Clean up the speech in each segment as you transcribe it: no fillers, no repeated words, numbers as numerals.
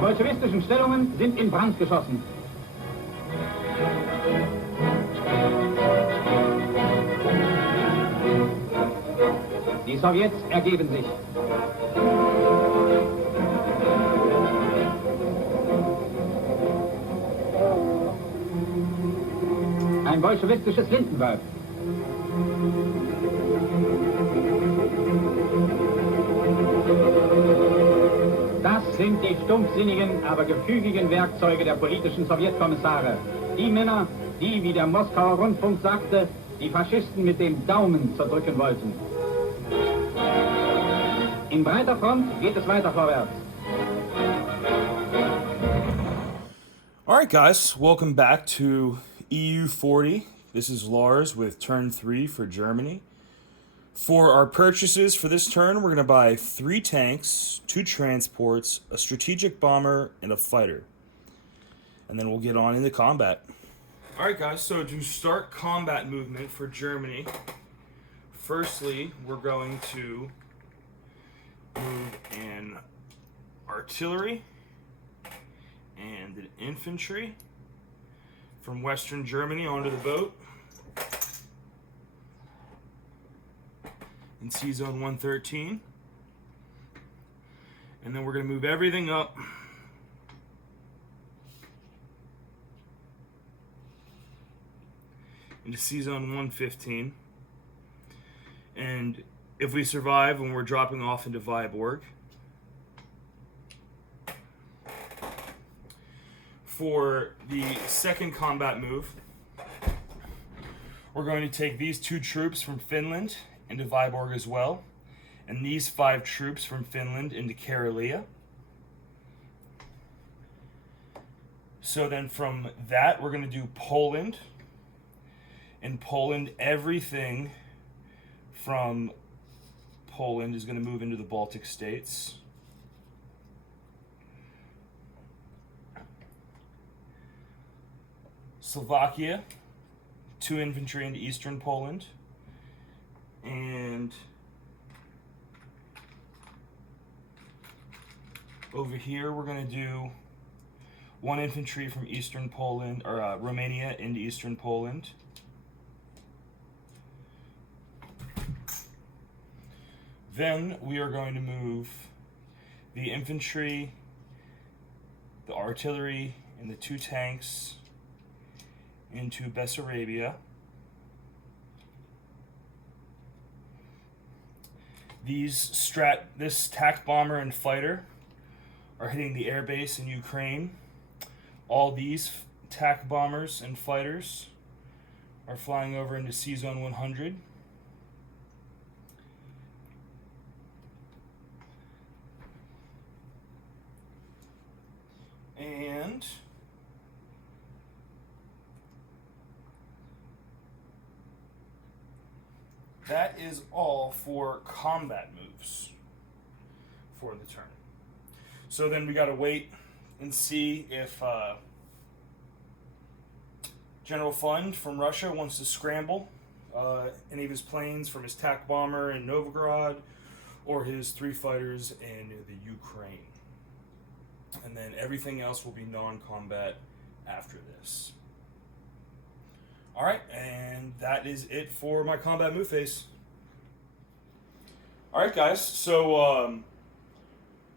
bolschewistischen Stellungen sind in Brand geschossen. Die Sowjets ergeben sich. Ein bolschewistisches Lindenwerk. Das sind die stumpfsinnigen, aber gefügigen Werkzeuge der politischen Sowjetkommissare. Die Männer, die, wie der Moskauer Rundfunk sagte, die Faschisten mit dem Daumen zerdrücken wollten. In breiter Front geht es weiter vorwärts. All right, guys, welcome back to EU40. This is Lars with turn 3 for Germany. For our purchases for this turn, we're going to buy 3 tanks, 2 transports, a strategic bomber, and a fighter. And then we'll get on into combat. All right, guys, so to start combat movement for Germany, firstly, we're going to move an artillery and an infantry from Western Germany onto the boat in Sea Zone 113. And then we're going to move everything up into Sea Zone 115. And if we survive when we're dropping off into Viborg, for the second combat move, we're going to take these 2 troops from Finland into Viborg as well, and these 5 troops from Finland into Karelia. So then from that, we're going to do Poland. In Poland, everything from Poland is going to move into the Baltic states. Slovakia, 2 infantry into eastern Poland. And over here, we're going to do 1 infantry from eastern Poland, or Romania into eastern Poland. Then we are going to move the infantry, the artillery, and the 2 tanks into Bessarabia. This TAC bomber and fighter are hitting the air base in Ukraine. All these TAC bombers and fighters are flying over into Sea Zone 100. And that is all for combat moves for the turn. So then we got to wait and see if General Fund from Russia wants to scramble any of his planes from his TAC bomber in Novgorod or his 3 fighters in the Ukraine. And then everything else will be non-combat after this. Alright, and that is it for my combat move phase. Alright guys, so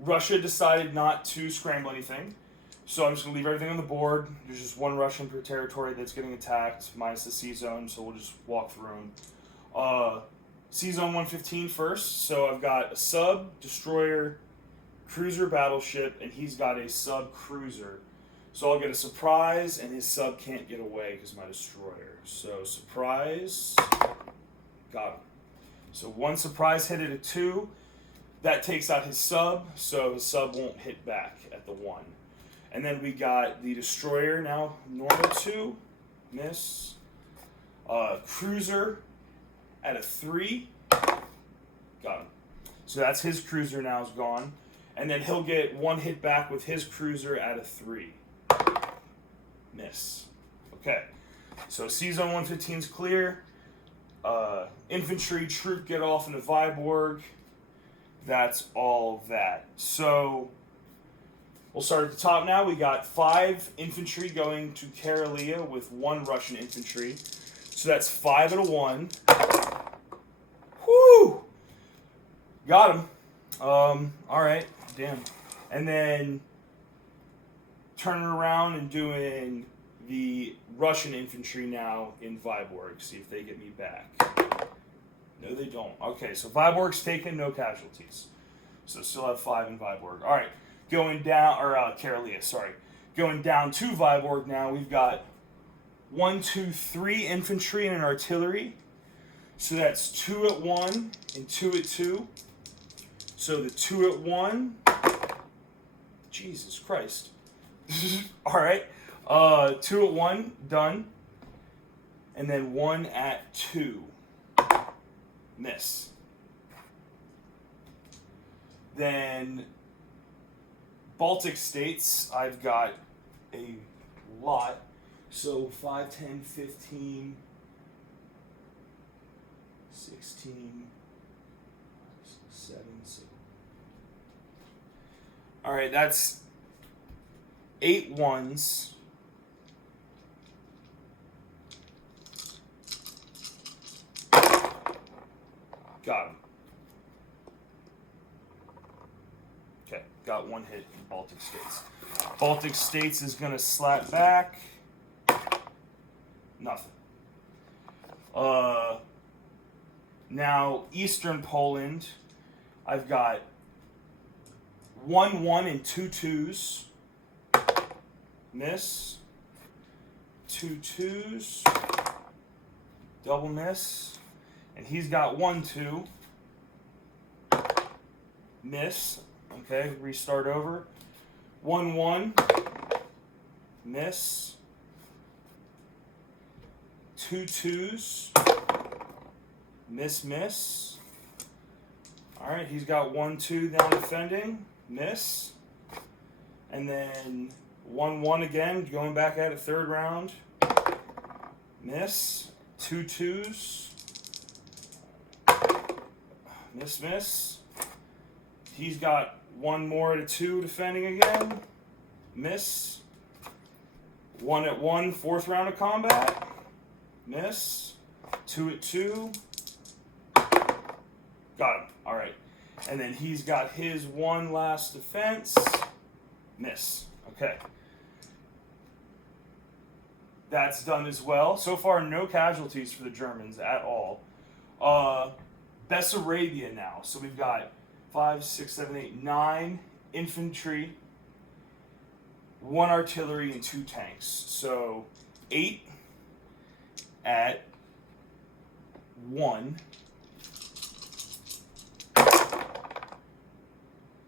Russia decided not to scramble anything. So I'm just going to leave everything on the board. There's just 1 Russian per territory that's getting attacked, minus the Sea Zone, so we'll just walk through them. Sea Zone 115 first, so I've got a sub, destroyer, cruiser, battleship, and he's got a sub-cruiser. So I'll get a surprise, and his sub can't get away because my destroyer. So surprise, got him. So 1 surprise hit at a 2. That takes out his sub, so his sub won't hit back at the 1. And then we got the destroyer now, normal 2, miss. Cruiser at a 3, got him. So that's his cruiser now is gone. And then he'll get 1 hit back with his cruiser at a 3. Miss. Okay. So Sea Zone 115 is clear. Infantry troop get off into Viborg. That's all that. So We'll start at the top now. We got 5 infantry going to Karelia with 1 Russian infantry. So that's 5 and a 1. Whoo! Got him. All right. Damn. And then turning around and doing the Russian infantry now in Viborg. See if they get me back. No, they don't. Okay, so Viborg's taken, no casualties. So still have 5 in Viborg. All right, going down, or Karelia, sorry. Going down to Viborg now, we've got 1, 2, 3 infantry and an artillery. So that's 2 at 1 and 2 at 2. So the 2 at 1, Jesus Christ. All right, 2 at 1, done. And then 1 at 2, miss. Then Baltic states, I've got a lot. So 5, 10, 15, 16, 7, 6. All right, that's 8 ones. Got him. Okay, got 1 hit in Baltic states. Baltic states is going to slap back. Nothing. Now, Eastern Poland, I've got 1, 1 and 2 2s. Miss. 2 2s. Double miss. And he's got 1 2. Miss. Okay, restart over. 1 1. Miss. 2 2s. Miss, miss. All right, he's got 1 2 down defending. Miss. And then 1 1 again, going back at it, 3rd round. Miss. 2 2s. Miss, miss. He's got 1 more at a 2 defending again. Miss. 1 at 1, 4th round of combat. Miss. 2 at 2. Got him. All right. And then he's got his 1 last defense. Miss. Okay. That's done as well. So far, no casualties for the Germans at all. Bessarabia now. So we've got 5, 6, 7, 8, 9 infantry, 1 artillery, and 2 tanks. So 8 at 1.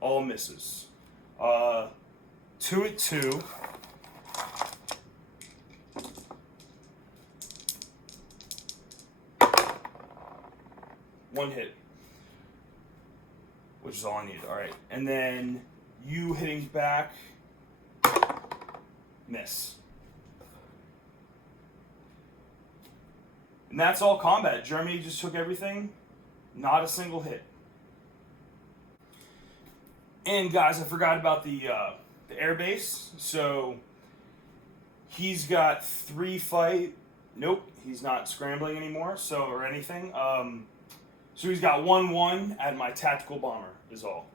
All misses. 2 at 2. One hit, which is all I need. All right, and then you hitting back, miss. And that's all combat. Germany just took everything, not a single hit. And guys, I forgot about the air base. So he's got 3 fight. Nope, he's not scrambling anymore. So or anything. So he's got 1 1 at my tactical bomber is all.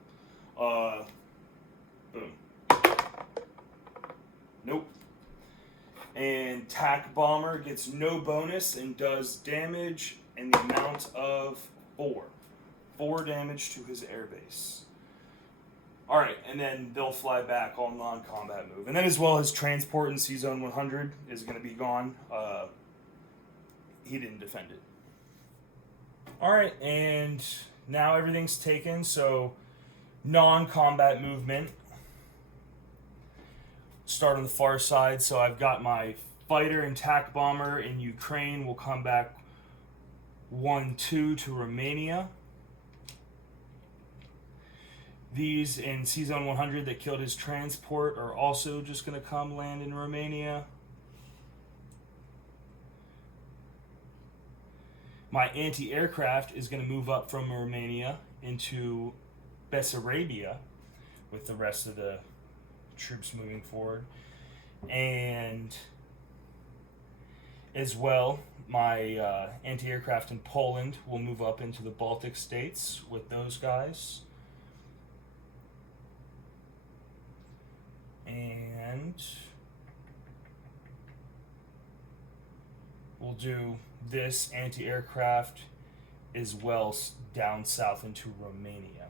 Boom. Nope. And TAC bomber gets no bonus and does damage in the amount of 4. 4 damage to his airbase. Alright, and then they'll fly back all non-combat move. And then as well, his transport in C-Zone 100 is going to be gone. He didn't defend it. Alright, and now everything's taken, so non-combat movement. Start on the far side, so I've got my fighter and TAC bomber in Ukraine. Will come back 1 2 to Romania. These in C-Zone 100 that killed his transport are also just going to come land in Romania. My anti-aircraft is going to move up from Romania into Bessarabia with the rest of the troops moving forward. And as well, my anti-aircraft in Poland will move up into the Baltic states with those guys. And we'll do this anti-aircraft as well down south into Romania.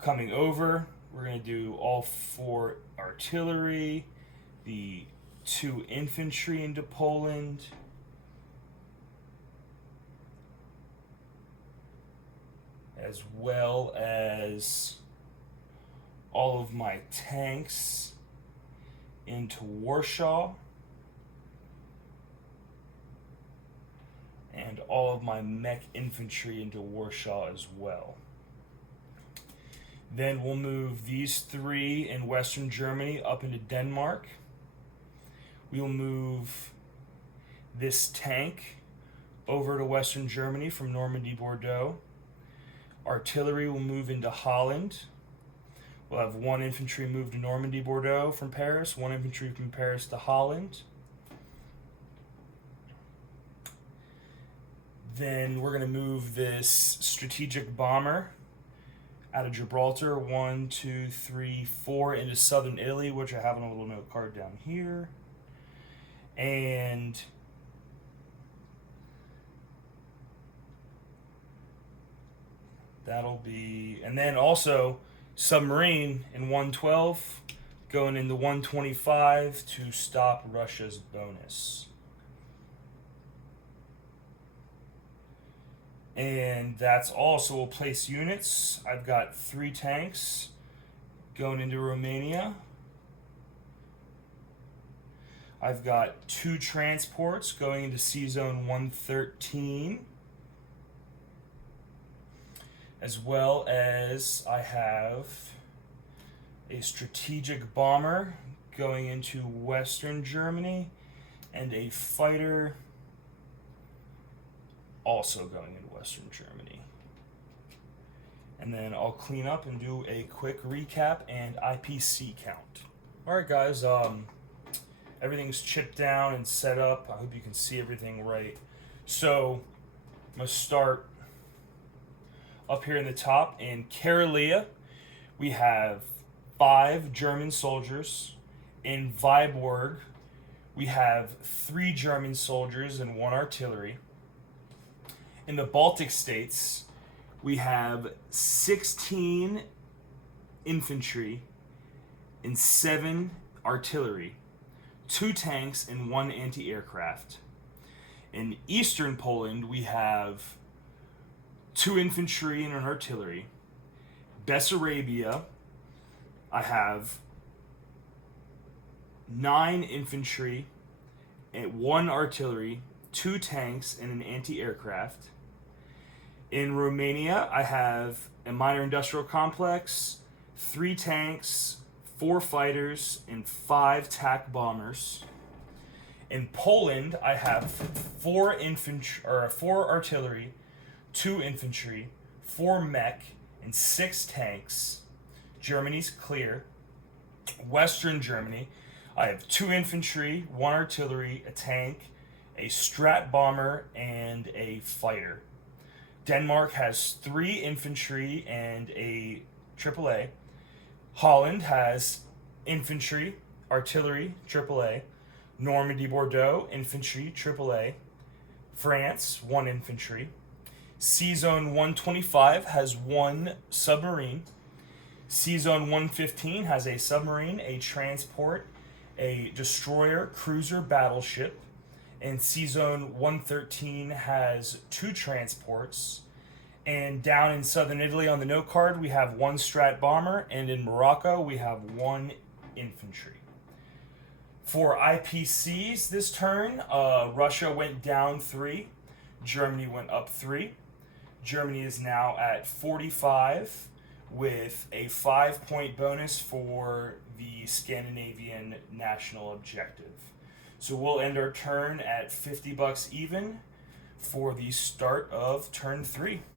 Coming over, we're going to do all 4 artillery, the 2 infantry into Poland, as well as all of my tanks into Warsaw, and all of my mech infantry into Warsaw as well. Then we'll move these 3 in Western Germany up into Denmark. We'll move this tank over to Western Germany from Normandy, Bordeaux. Artillery will move into Holland. We'll have 1 infantry move to Normandy, Bordeaux from Paris, 1 infantry from Paris to Holland. Then we're going to move this strategic bomber out of Gibraltar, 1, 2, 3, 4 into southern Italy, which I have on a little note card down here. And that'll be, and then also submarine in 112 going into 125 to stop Russia's bonus. And that's all. So we'll place units. I've got 3 tanks going into Romania. I've got 2 transports going into C-Zone 113. As well as I have a strategic bomber going into Western Germany and a fighter also going into Western Germany. And then I'll clean up and do a quick recap and IPC count. Alright guys, everything's chipped down and set up. I hope you can see everything right. So I'm going to start up here in the top. In Karelia, we have 5 German soldiers. In Viborg, we have 3 German soldiers and 1 artillery. In the Baltic states, we have 16 infantry and 7 artillery, 2 tanks and 1 anti-aircraft. In eastern Poland, we have 2 infantry and an artillery. Bessarabia, I have 9 infantry and 1 artillery, 2 tanks and an anti-aircraft. In Romania, I have a minor industrial complex, 3 tanks, 4 fighters, and 5 TAC bombers. In Poland, I have 4 artillery, 2 infantry, 4 mech, and 6 tanks. Germany's clear. Western Germany, I have 2 infantry, 1 artillery, a tank, a Strat bomber, and a fighter. Denmark has 3 infantry and a AAA. Holland has infantry, artillery, AAA. Normandy, Bordeaux, infantry, AAA. France, 1 infantry. C-Zone 125 has 1 submarine. C-Zone 115 has a submarine, a transport, a destroyer, cruiser, battleship. And C-Zone 113 has 2 transports. And down in southern Italy on the note card, we have 1 Strat bomber. And in Morocco, we have 1 infantry. For IPCs this turn, Russia went down 3. Germany went up 3. Germany is now at 45 with a 5-point bonus for the Scandinavian national objective. So we'll end our turn at $50 even for the start of turn 3.